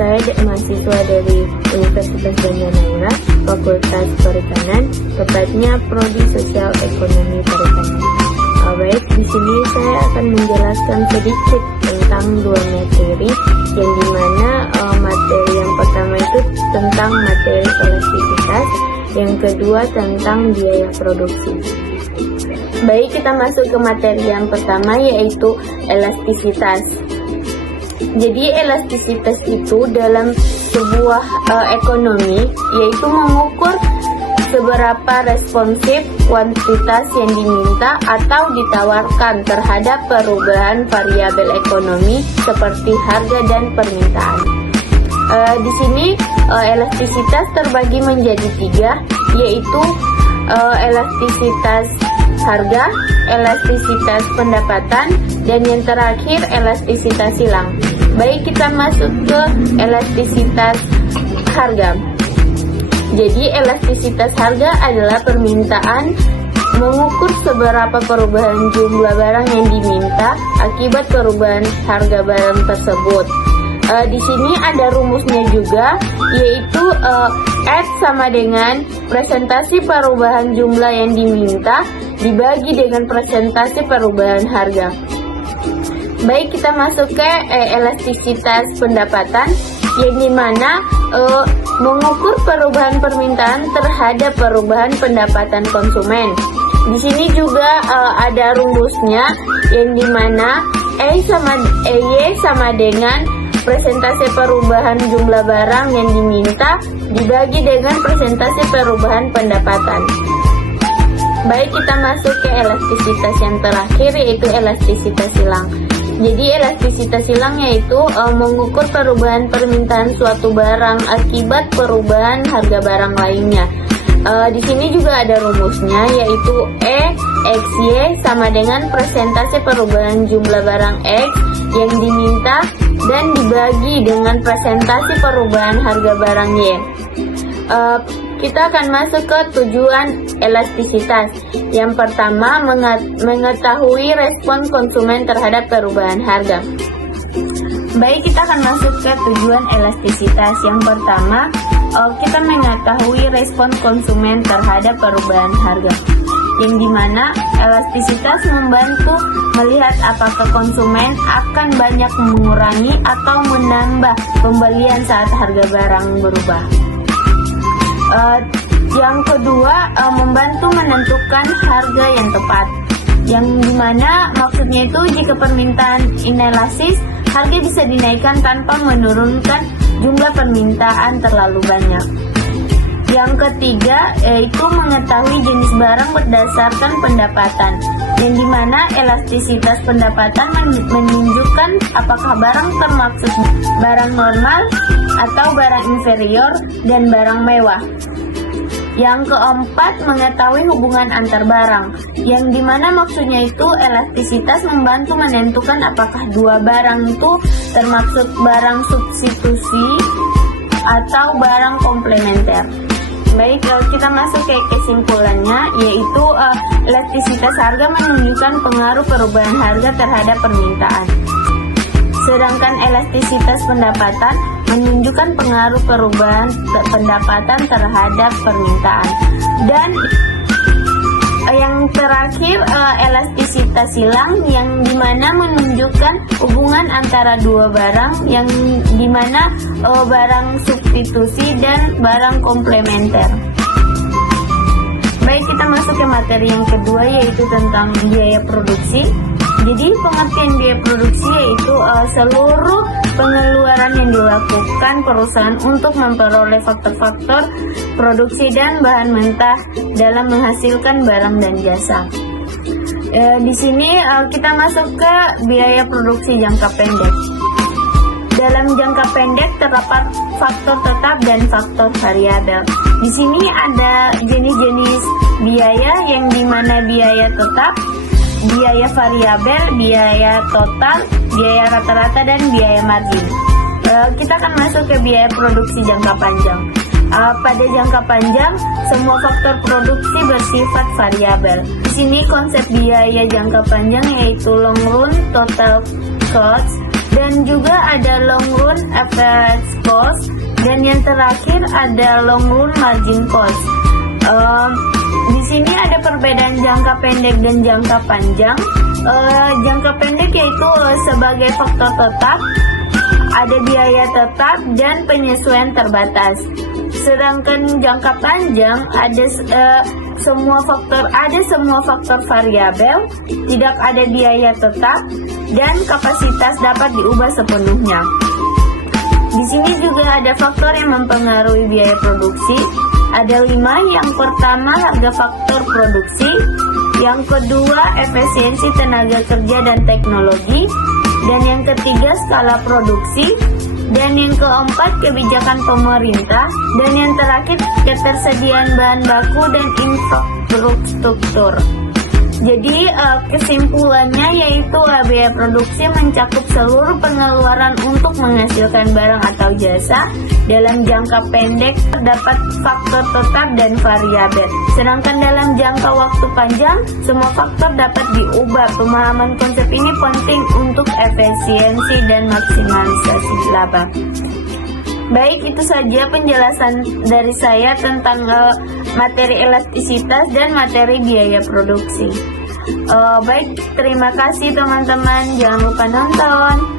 Saya mahasiswa dari Universitas Banda Neira, Fakultas Perikanan, tepatnya Prodi Sosial Ekonomi Perikanan. Baik, di sini saya akan menjelaskan sedikit tentang dua materi, yang dimana materi yang pertama itu tentang materi elastisitas, yang kedua tentang biaya produksi. Baik, kita masuk ke materi yang pertama, yaitu elastisitas. Jadi elastisitas itu dalam sebuah ekonomi, yaitu mengukur seberapa responsif kuantitas yang diminta atau ditawarkan terhadap perubahan variabel ekonomi seperti harga dan permintaan. Di sini elastisitas terbagi menjadi tiga, yaitu elastisitas harga, elastisitas pendapatan, dan yang terakhir elastisitas silang. Baik, kita masuk ke elastisitas harga. Jadi elastisitas harga adalah permintaan mengukur seberapa perubahan jumlah barang yang diminta akibat perubahan harga barang tersebut. Di sini ada rumusnya juga, yaitu F sama dengan presentasi perubahan jumlah yang diminta dibagi dengan presentasi perubahan harga. Baik, kita masuk ke elastisitas pendapatan, yang dimana mengukur perubahan permintaan terhadap perubahan pendapatan konsumen. Di sini juga ada rumusnya, yang dimana Y sama dengan presentasi perubahan jumlah barang yang diminta dibagi dengan presentasi perubahan pendapatan. Baik, kita masuk ke elastisitas yang terakhir, yaitu elastisitas silang. Jadi elastisitas silang yaitu mengukur perubahan permintaan suatu barang akibat perubahan harga barang lainnya. Di sini juga ada rumusnya, yaitu EXY sama dengan presentasi perubahan jumlah barang X yang diminta dan dibagi dengan presentasi perubahan harga barang Y. Kita akan masuk ke tujuan elastisitas. Yang pertama, mengetahui respon konsumen terhadap perubahan harga. Baik, kita akan masuk ke tujuan elastisitas. Yang pertama, kita mengetahui respon konsumen terhadap perubahan harga, yang dimana elastisitas membantu melihat apakah konsumen akan banyak mengurangi atau menambah pembelian saat harga barang berubah. Yang kedua, membantu menentukan harga yang tepat, yang dimana maksudnya itu jika permintaan inelastis, harga bisa dinaikkan tanpa menurunkan jumlah permintaan terlalu banyak. Yang ketiga, yaitu mengetahui jenis barang berdasarkan pendapatan, yang dimana elastisitas pendapatan menunjukkan apakah barang termaksud barang normal atau barang inferior dan barang mewah. Yang keempat, mengetahui hubungan antar barang, yang dimana maksudnya itu elastisitas membantu menentukan apakah dua barang itu termaksud barang substitusi atau barang komplementer. Baik, kita masuk ke kesimpulannya, yaitu elastisitas harga menunjukkan pengaruh perubahan harga terhadap permintaan. Sedangkan elastisitas pendapatan menunjukkan pengaruh perubahan pendapatan terhadap permintaan. Dan yang terakhir, elastisitas silang, yang dimana menunjukkan hubungan antara dua barang, yang dimana barang substitusi dan barang komplementer. Baik, kita masuk ke materi yang kedua, yaitu tentang biaya produksi. Jadi pengertian biaya produksi yaitu seluruh pengeluaran yang dilakukan perusahaan untuk memperoleh faktor-faktor produksi dan bahan mentah dalam menghasilkan barang dan jasa. Di sini kita masuk ke biaya produksi jangka pendek. Dalam jangka pendek terdapat faktor tetap dan faktor variabel. Di sini ada jenis-jenis biaya, yang dimana biaya tetap, biaya variabel, biaya total, biaya rata-rata, dan biaya margin. Kita akan masuk ke biaya produksi jangka panjang. Pada jangka panjang, semua faktor produksi bersifat variabel. Di sini konsep biaya jangka panjang yaitu long run total cost, dan juga ada long run average cost, dan yang terakhir ada long run margin cost. Di sini ada perbedaan jangka pendek dan jangka panjang. Jangka pendek yaitu sebagai faktor tetap, ada biaya tetap dan penyesuaian terbatas. Sedangkan jangka panjang ada semua faktor variabel, tidak ada biaya tetap, dan kapasitas dapat diubah sepenuhnya. Di sini juga ada faktor yang mempengaruhi biaya produksi. Ada 5. Yang pertama, harga faktor produksi. Yang kedua, efisiensi tenaga kerja dan teknologi. Dan yang ketiga, skala produksi. Dan yang keempat, kebijakan pemerintah. Dan yang terakhir, ketersediaan bahan baku dan infrastruktur. Jadi kesimpulannya yaitu biaya produksi mencakup seluruh pengeluaran untuk menghasilkan barang atau jasa. Dalam jangka pendek terdapat faktor tetap dan variabel. Sedangkan dalam jangka waktu panjang semua faktor dapat diubah. Pemahaman konsep ini penting untuk efisiensi dan maksimalisasi laba. Baik, itu saja penjelasan dari saya tentang materi elastisitas dan materi biaya produksi. Baik, terima kasih teman-teman. Jangan lupa nonton.